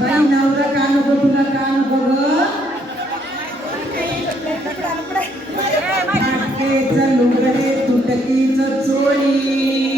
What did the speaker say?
बाई नवरा का नको तुला का नको गे? तुटकीच चोळी.